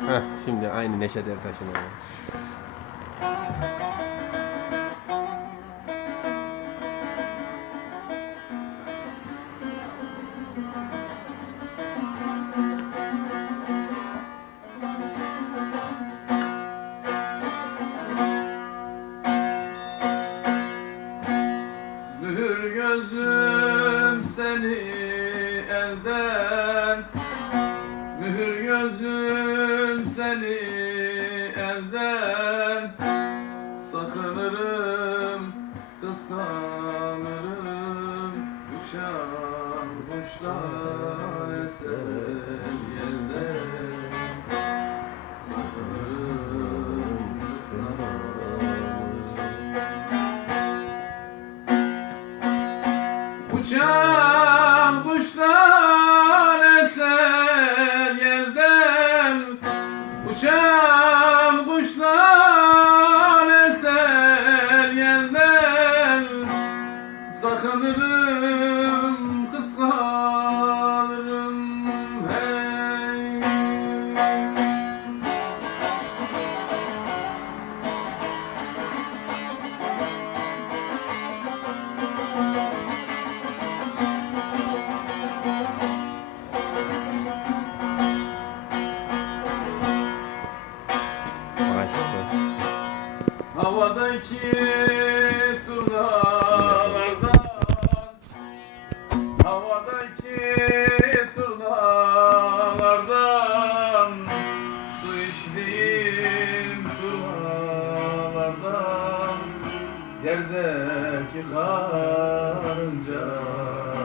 Heh, şimdi aynı Neşet Ertaş'ın öyle. Mühür gözlüm seni elden elden Sakınırım, kıskanırım Uçan kuşlar eser yelden Sakınırım, kıskanırım. Uçan Uçan kuşlar eser yerden Sakınırım, kıskanırım Havadaki turnalardan Havadaki turnalardan Su içtiğim turnalardan Yerdeki karınca.